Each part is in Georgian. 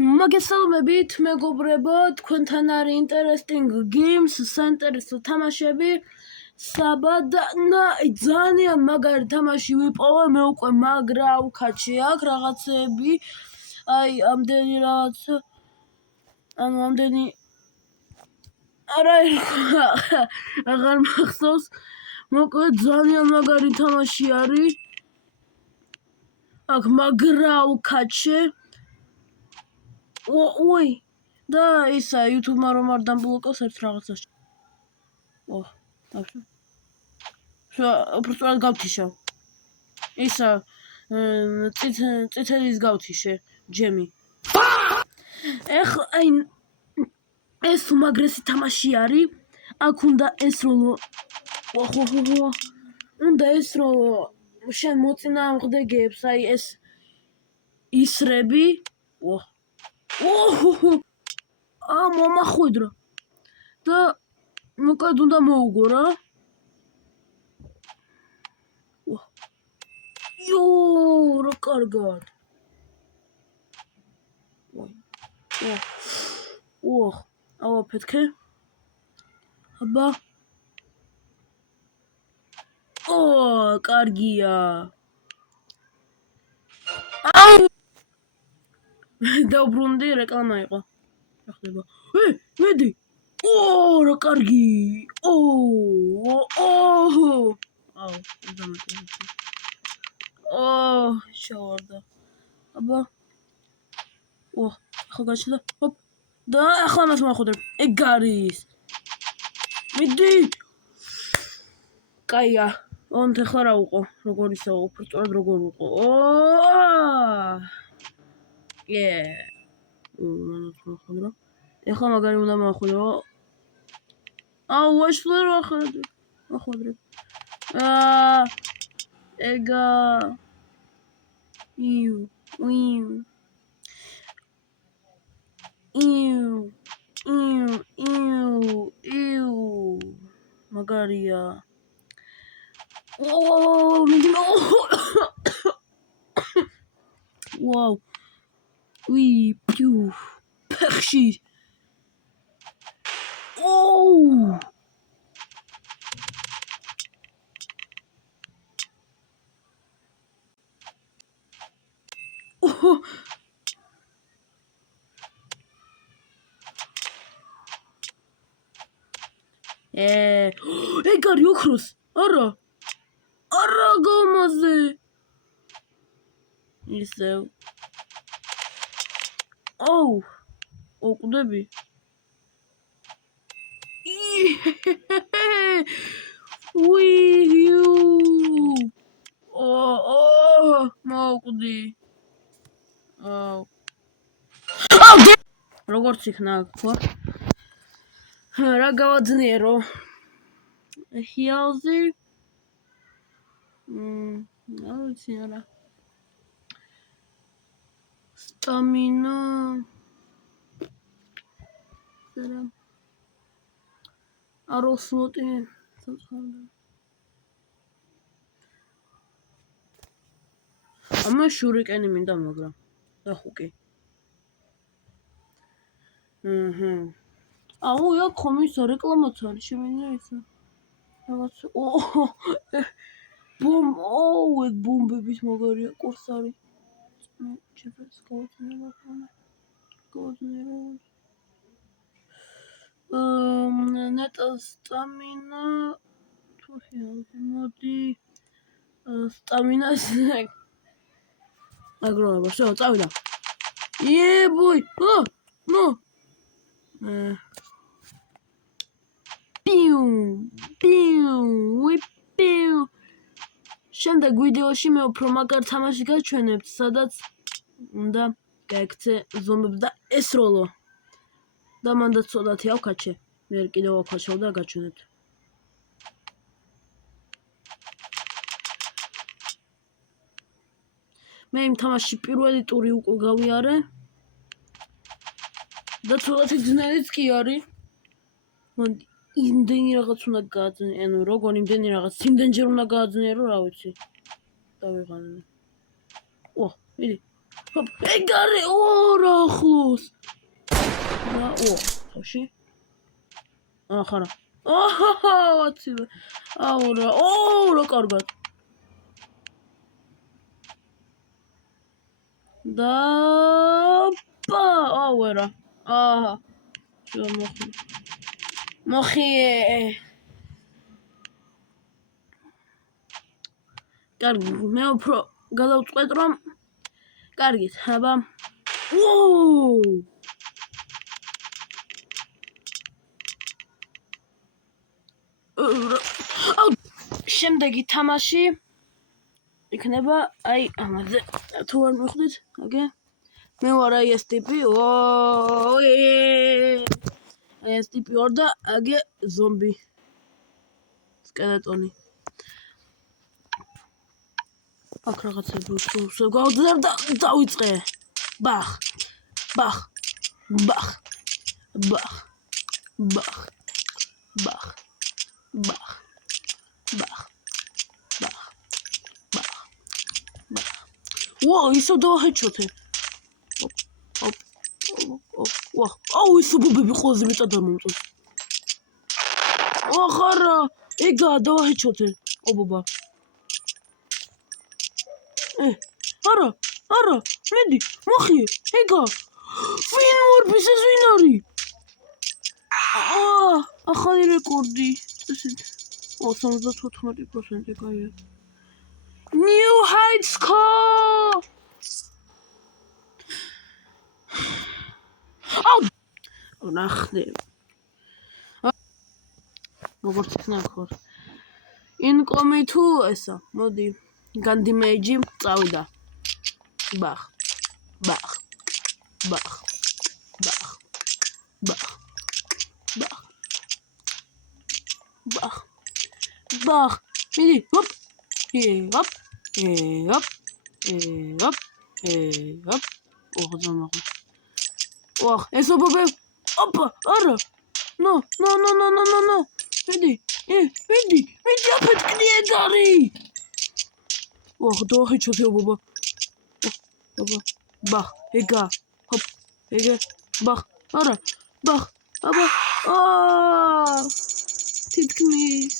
მოგესალმებით მეგობრებო, თქვენთან არის Interesting Games საინტერესო თამაშები. ძალიან მაგარი თამაში ვიპოვე, მე უკვე მაგრა უკაჩი აქვს რაღაცები. აი, ამდენი რაღაცა. ანუ ამდენი არა აღარ მახსოვს. მოკლედ ძალიან მაგარი თამაში არის. აქ მაგრა უკაჩე. ой, და ისა YouTube-მა რომ არ დამბლოკოს ერთ რაღაცაში. დავშვა. უბრალოდ გავთიშო. ისა წითელის გავთიშე, ჯემი. ეხლა აი ეს უმაგრესი თამაში არის. აქ უნდა ეს რომ უნდა ეს რომ შენ მოწინააღმდეგეებს აი ეს ისრები. მომახვედრა და მოკლედ უნდა მოუგო რა. რა კარგად. ავაფეთქე. აბა. კარგია. დაუბრუნდი რეკლამა იყო. რა ხდება? მედი. რა კარგი. შევარდა. აბა. ახლა გაჩნდა. ჰოპ. და ახლა მას მოახვედრებ. ეგ არის. მიდი. კაია. ახლა რა უყო? როგორ ისე უბრალოდ როგორ უყო? ეხლა მაგარი უნდა მოახვედრო. ვაშლე რა ახვედრე. ეგა. მაგარია. ვაუ. პიუ. ფეხში. ეგ არის ოქროს. არა გამაზე. ისევ. ოკვდები. მოვკვდი. როგორც იქნა ხო? რა გავაძნიერო? ჰიალზი. არ ვიცი არა. სტამინა. აროსლოტი. ამა შურიკენი მინდა მაგრამ. და ხუკი. აქ ხომ ისა რეკლამაც არის შემინდა ისა. რაღაც ეგ ბომბების მაგარია კურსარი. ჩემს ნეტა სტამინა მოდი სტამინას აგროვა შო წავიდა. ბოი. პიუ. შემდეგ ვიდეოში მე უფრო მაგარ თამაში გაჩვენებთ, სადაც უნდა გაიქცე ზომბებს და ესროლო. და მანდ ცოდათი ავკაჩე. მე კიდევ ავკაჩავ და გაჩვენებთ. მე იმ თამაში პირველი ტური უკვე გავიარე. და ცოდათი ძნელიც კი არის. იმდენი რაღაც უნდა გააძნე, ანუ როგორ იმდენი რაღაც იმდენჯერ უნდა გააძნერო, რა ვიცი. დავიღალე. მიდი. ეგარი ორ ახლოს. ო, ხოში? ახარა. აჰა, ვაცილე. რა კარგად. და ვერა. აჰა. მოხიე. კარგი, მე უფრო გადავწყვეტ რომ კარგით, აბა. შემდეგი თამაში იქნება აი ამაზე. თუ არ მიხვდით, აგე. მე ვარ აი ეს ტიპი. აი ეს ტიპი ვარ და აგე ზომბი. სკელეტონი. აქ რაღაცები უცებ გავძებ და დავიწყე. ბახ. Whoa, ისო დავაჰეჩოთე. აუ, ისო ბუბები ყველაზე მეტად ამომწონს. ახარა, ეგა დავაჰეჩოთე. ობობა. არა, მედი, მოხიე, ეგა. ვინ მორბის ეს ვინ არის? ახალი რეკორდი. ესეთ 74% კაია. New height score. ნახე. როგორც იქნა ხო. ინკომი თუ ესა, მოდი. განდიმეიჯი წავიდა. ბახ. მიდი, ჰოპ. ჰოპ. ოღონდ. ესო ბობე. ოპა, არა. No. მიდი, აფეთქდი ეგარი. დავაჰეჩოთე ბობა. ბახ, ეგა. ჰოპ, ეგა. ბახ, არა. ბახ, აბა. თითქმის.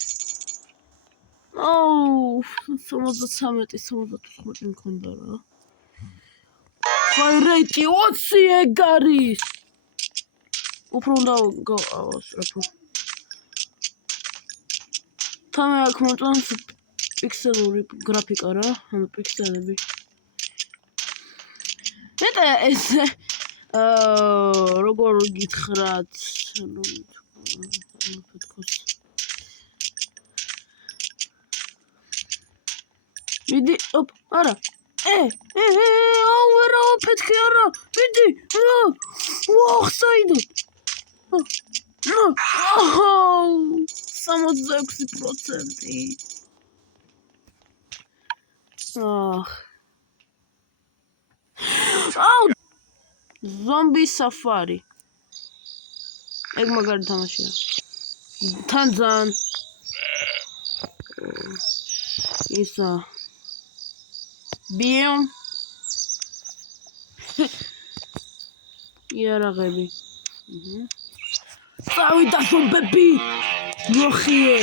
73 მქონდა რა. ფაირეიტი 20 ეგარის. უფრო უნდა გავასწრაფო. თამე აქ მომწონს პიქსელური გრაფიკა რა, ანუ პიქსელები. მეტა ეს როგორ გითხრათ, ანუ თქოს. მიდი, ოპ, არა. რა ფეთქი არა. მიდი. საიდო. 66%. ზომბი საფარი. ეგ მაგარი თამაშია. თან ძალიან ისა ბიომ იარაღები. წავიდა ზომბები. მოხიე.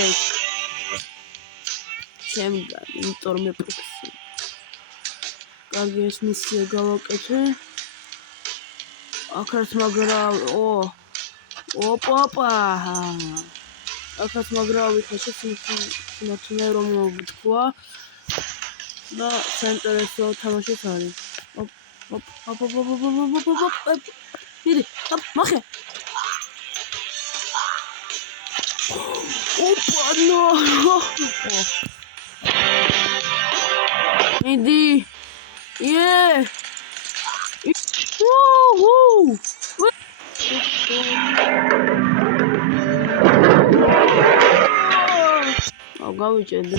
შემდგარ, იმიტომ მე პროფესია. კარგი ეს მისია გავაკეთე. აქაც მაგრა, ოპა. აქაც მაგრა ვიხეშე სიმართლე რომ ვთქვა. და საინტერესო თამაშიც არის. ოპ. მიდი, მოხე. ოპა, ნო. მიდი. გავიჭედე.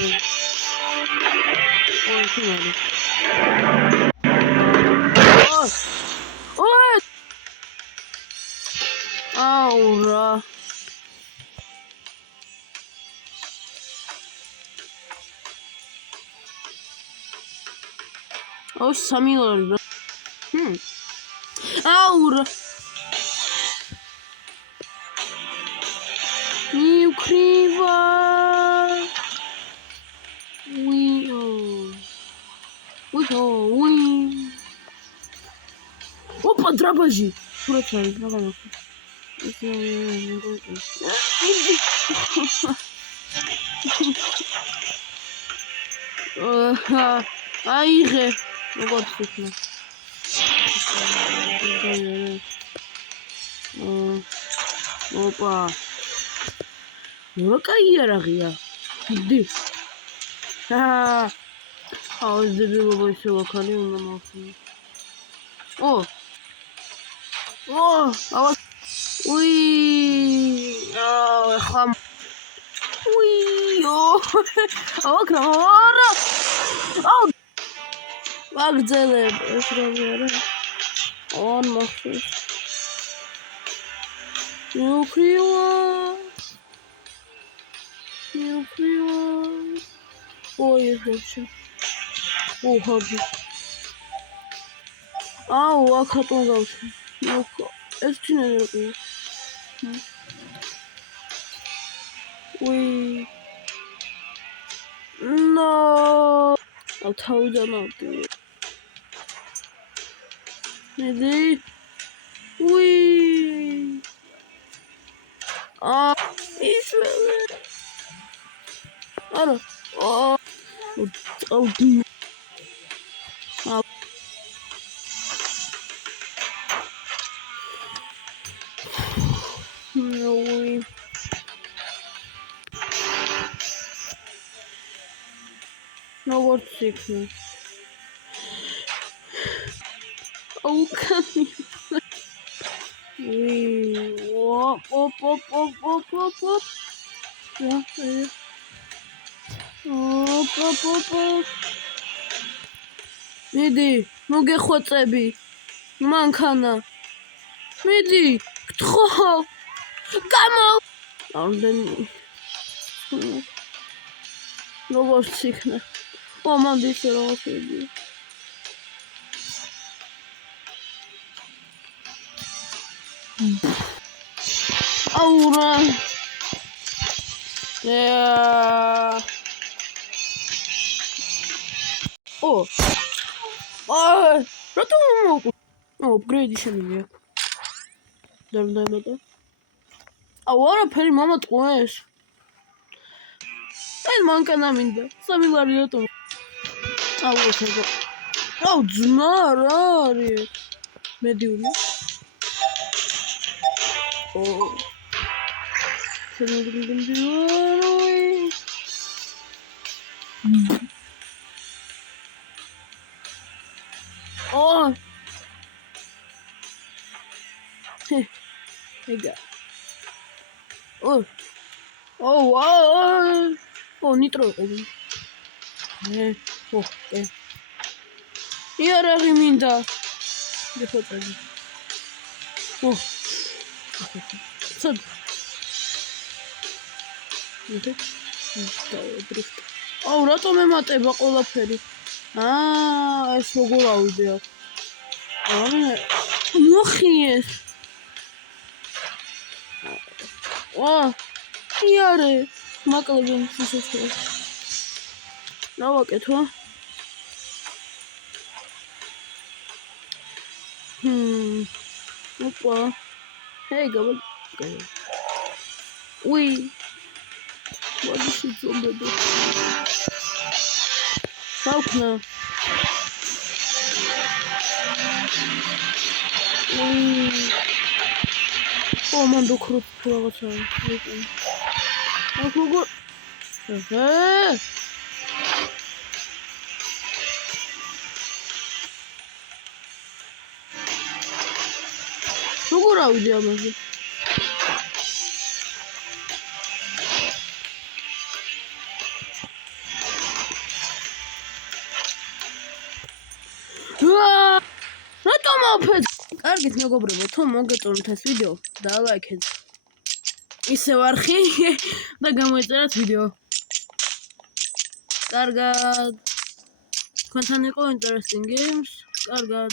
ხინარი. რა. სამი ორი. აურა მივქრივა უი ოპა დრაბაჟი სურათი არის რა აიღე როგორც იქნა ოპა რა კაი არაღია დი აუ დებილობა ისე ვაქალი უნდა მოვხსნი ავა უი ხამ უი ავა აუ ვაგრძელებ ეს რა არა on მახსოვს მივქრივა ой вообще ხოდი აუ აქატონ გავში ეს ჩინელი უი ნო თავიდან ავდი მედი უი ის არა აუდი უი როგორც იქნა აუ კამი უი ოპ მიდი მოგეხვეწები მანქანა მიდი გთხოვ გამო ამდენი როგორც იქნა მომანდის რაღაცები აურა რატომ მოკ აპგრეიდი შემიძლია დარდაიბადა აუ არაფერი მამა ტყუეს ეს მანქანა მინდა 3 ლარი რატომ აუ ესა აუ ძმა რა არის მედიული Ega. Nitro. Iară minda. De fătări. Sad. Uite. რატომ ემატება ყველაფერი? ეს როგორ ავიდეო? მოხიეს. იარე, მაკლები სიცოცხლე. რა ვაკეთო? ოპა. გაბა. უი. What is it on the door? Falkner. Man, du kriegst Polizei. Gut. So gut aus, ja, man. კარგით მეგობრებო, თუ მოგეწონათ ეს ვიდეო, დალაიქეთ. ისე ვარხი და გამოიწერეთ ვიდეო. კარგად. თქვენთან იყო Interesting Games. კარგად.